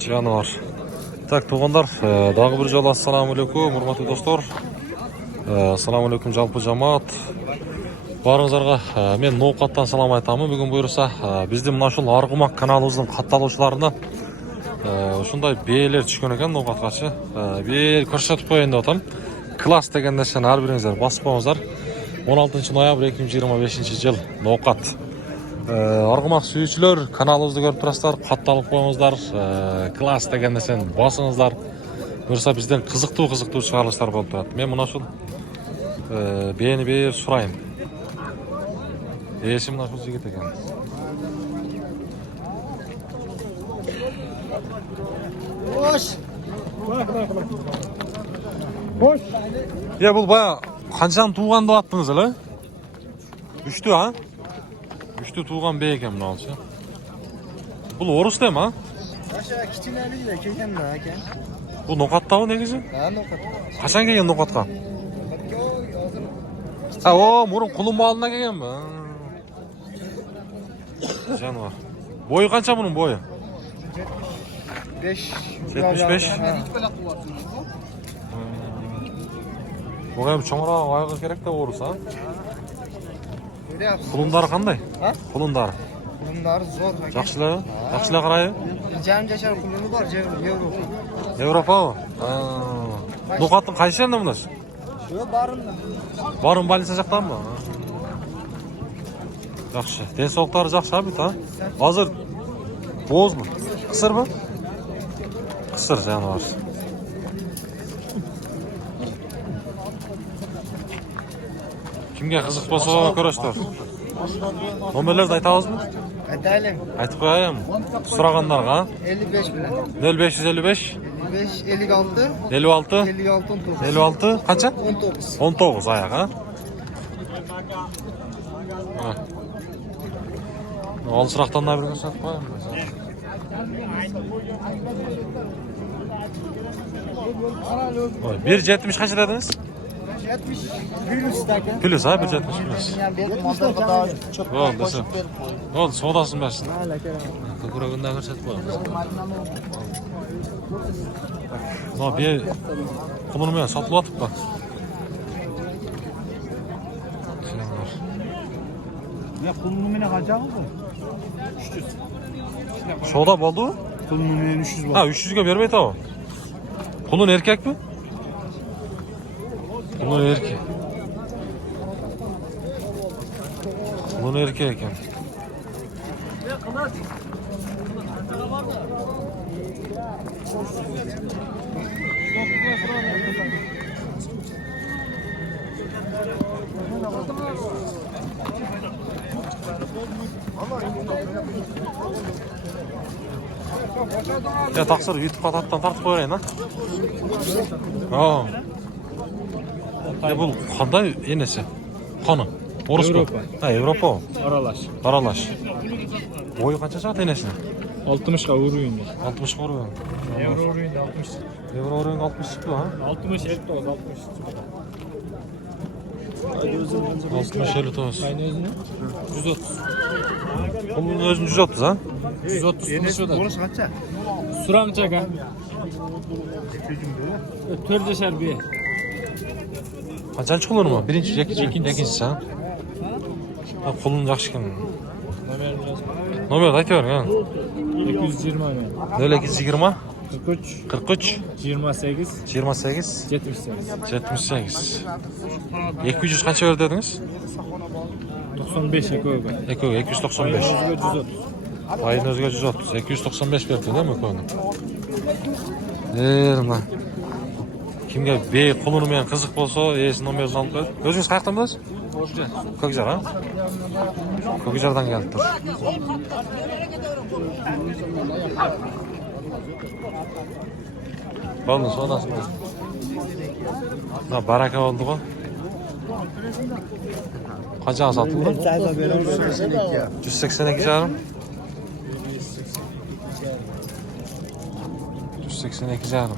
Жануар. Так, туғандар, дағы бір жол ассаламу алейкум, урматтуу достор. Ассаламу алейкум жалпы жамаат. Барыңыздарга мен ноокаттан салам айтамын. Бүгүн буюрса биздин мына ушул Аргымак каналыбыздын катталуучуларына ушундай бээлер түшкөн экен ноокаткачы. Бир көрсөтүп коеюн деп атам. Класс деген нерсени ар бириңиздер басып коюңуздар. 16 ноябрь 2025 жыл ноокат. Аргымак сүйүүчүлөр каналыбызды көрүп турасыздар, катталып коюңуздар. Класс деген нерсени басыңыздар. Буюрса бизден кызыктуу чыгарылыштар болуп турат. Мен мына ушул бээни берип сурайын. Ээси мына ушул жигит экен. Boş. Boş. Ya бул бая канчаны тууган деп аттыңыз эле? 3түү, а? 3түү тууган бээ экен мына алчы. Бул орус дем, а? Aşağı kiçineliyle kelgen mi eкен? Бул Нокаттабы негизи? Ha, Nokat. Качан келген Нокатка? О, мурун кулун балына келгенби? Жануар. Бою канча мунун бою? 5. 75. Буга эми чоңураак айгы керек деп орус, а? Кулундары кандай? Ha? Кулундары. Bunlar zor. Жакшы эле? Жакшы эле карайбы? Jam yaşar kulunu var, Avrupa. Европабы? Нокаттын кайсы жеринде мынаш? Şu barında. Барын больница жактанбы? Жакшы. Ден соолуктары жакшы а бит, а? Азыр боозбу? Кысырбы? Кысыр жаныбар. Кимге кызык болсо көрөсүздөр. Номерлерди айтабызбы? Aytayım. Айтып коеюн. Сурагандарга 55 bilen. 0555 55 56 56 56 19. 56 канча? 19. 19 аяк, а? Ал сурактан да бир нерсе айтып коеюн. 1.70 канча дедиңиз? 70 plus dakika. Плюс, а? 1.70 плюс. Yani benim motorda daha çok Болду, десе. Болду, соодасын берсин. Hala kerem. Көкүрөгүн да көрсөтүп коебуз. Мына бээ кулуну менен сатылып атыппы. Ya kulunu mene kaçak mı? 300. Соода болдубу? Kulunu mene 300 var. Ha, 300'e бербейт абы. Кулун эркекпи? Кулун эркек. Кулун эркек экен. Ya тақсыр YouTube'га тартып коерейин, а? Бул кандай энеси? Каны? Орус Европа. Европа. Aralaş. Бою канча чыгат энесинин? 60'a uğruyun. 60 көрүн. Euro uğruyun 60. Евро орен 60 чыкты, а? 60, 59, 60. 60 59. Aynı özünü? 130. Bunun özün 130, ha? 130 şurada. Burası kaçak? Suram çaka. Törde şerbiye. Канчанчы кулуну му? Биринчи, экинчиси, а? Кулун жакшы экен. Numaranı yaz. Номерди айта бериң, а? 220 yani. 0220 43, 43 28, 28 78. 78. 200 канча бер дедиңиз? 95 ekoğu. Экөө 295. Özgür 130. Айын өзгө 130. 295 берди, да, экөөнү? Мына. Кимге бей кулуну менен кызык болсо, ээсинин номерин алып коет. Өзүңүз каяктан болосуз? Көкжар, а? Көкжардан келиптир. Болду, соодасын. Мына барака болду го. Канчага сатылды? 182 жарым. 182 жарым.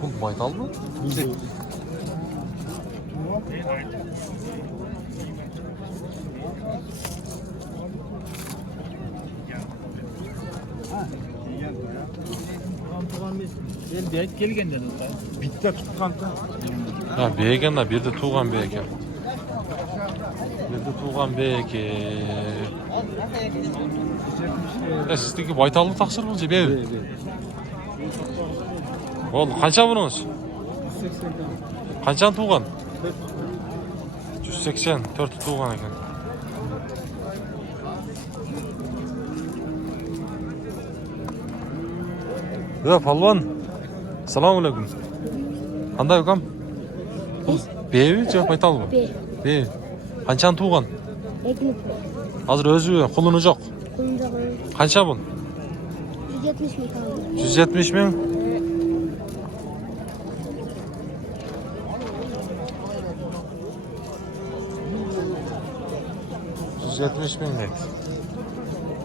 Бул байталбы? Geldi et gelgenden ota. Bitti tutqanda. Ha, beyken de bir de tuğan beyken. Bir de tuğan beyken. Sizdeki baytallı taksır bulca bey. Oldu, kança bununuz? 180. Kançan tuğan? 180, 4 tuğan eken. Ya palvan. Assalamu alaikum. Qanday ukam? Beybi je baytal bu? Bey. Qanchani tuğan? Ekmek. Hozir o'zi quluni yo'q. Kuyumcu. Qancha bu? 170 mi kaldı? 170 ming. 170 ming net.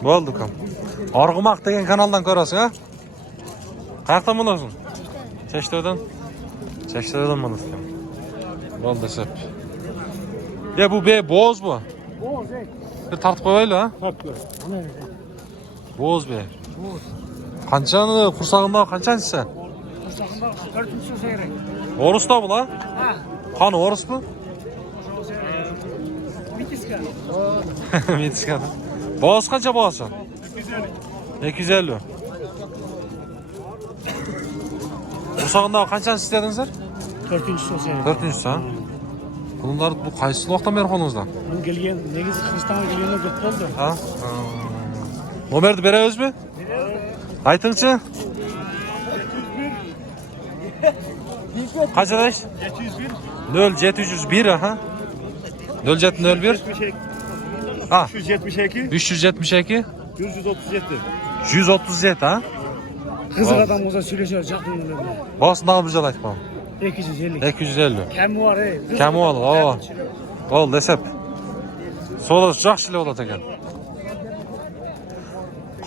Bo'ldi ukam. Arg'umoq degan kanaldan ko'rasiz, ha? Qayerdan bo'lasan? Chashtodan. Chashtodan bo'lasan. Bo'ldi sep. Ya bu be bo'z bu. Bo'z, Bir tartib qo'yaylik, ha? Tatlı. Bo'z be. Qanchani qursog'inda qanchasi sen? Kursağında 400 seyrek. O'risda bu la? Ha. Qani o'ris bu? Bitiska. Metiskada. Bo'z qancha bo'lsa? 250. Qursog'inda qanchani istedingizlar? 400 seyrek. 400 ha? Bunlar bu qaysi vaqtdan beri qo'lingizda? Bunun gelgen, negizi Kırgızistan'a gelgenler köp oldu. Ha? Nomerni berabizmi? Aytingchi. Qanchadash? 701. 0701 aha. 0701 ha 372. 372 137. 137 ha. Kızıl adam olsa söyleşiyor yakınlarında. Basındağı bir aytib qo'ying. 250. 250. Kemi var ey. Kemi var, o. Bo'ldi, desep. So'da yaxshi bo'ladi ekan.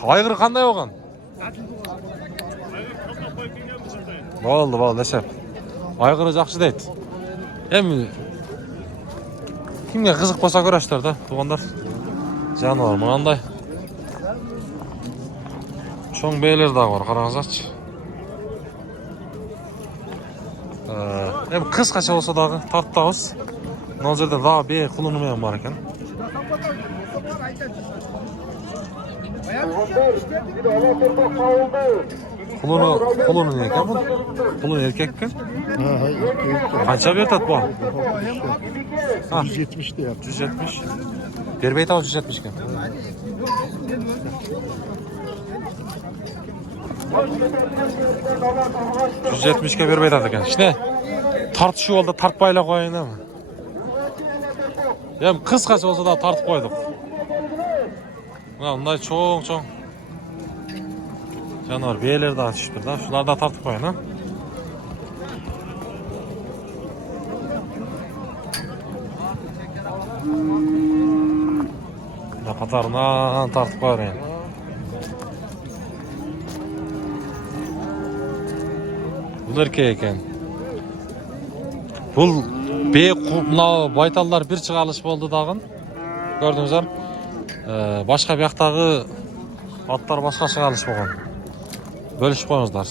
Qayg'ir qanday bo'lgan? Bo'ldi, desep. Ayg'iri yaxshi deydi. Endi kimga qiziq bo'lsa ko'rasizlar-da, tuğanlar. Jonivor bunday. Cho'ng beylar da bor, qarangizchi. Hem qisqacha bo'lsa dag'i tartamiz. Hozirda daha bir quluni ham bor ekan. Quluni ne ekan bu? Qulun erkakmi? Qancha beradi bu? 170 de yaptı. 170. Berbey tav 170 ekan. %70'ga bermey tav ekan. İşte tartışıyor oldu, tartmayla qo'ying ama. Hem qisqacha bo'lsa da tartib qo'ydik. Mana bunday cho'ng. Jonivor beylar da tushibdi-da, shularni da tartib qo'ying, ha. Ya qatardan tartib qo'ying. Bu erkek ekan. Bu mına baytallar bir çıkarılış oldu dağın. Gördünüzler. Başka bir yaktağı atlar başka çıkarılış oldu. Bölüşüp koyunuzlar.